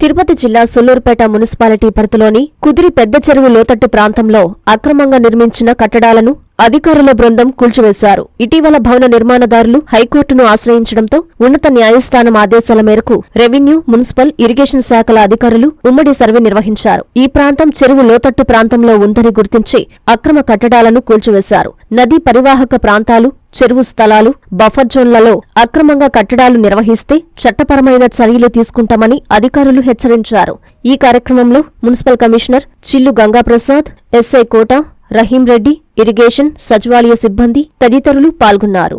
తిరుపతి జిల్లా సొల్లూరుపేట మున్సిపాలిటీ పరిధిలోని కుదిరి పెద్ద చెరువు లోతట్టు ప్రాంతంలో అక్రమంగా నిర్మించిన కట్టడాలను అధికారుల బృందం కూల్చివేశారు. ఇటీవల భవన నిర్మాణదారులు హైకోర్టును ఆశ్రయించడంతో ఉన్నత న్యాయస్థానం ఆదేశాల మేరకు రెవెన్యూ మున్సిపల్ ఇరిగేషన్ శాఖల అధికారులు ఉమ్మడి సర్వే నిర్వహించారు. ఈ ప్రాంతం చెరువు లోతట్టు ప్రాంతంలో ఉందని గుర్తించి అక్రమ కట్టడాలను కూల్చివేశారు. నదీ పరివాహక ప్రాంతాలు చెరువు స్థలాలు బఫర్ జోన్లలో అక్రమంగా కట్టడాలు నిర్వహిస్తే చట్టపరమైన చర్యలు తీసుకుంటామని అధికారులు హెచ్చరించారు. ఈ కార్యక్రమంలో municipal commissioner Chillu Gangaprasad SI Kota Rahim Reddy irrigation సచివాలయ సిబ్బంది తదితరులు పాల్గొన్నారు.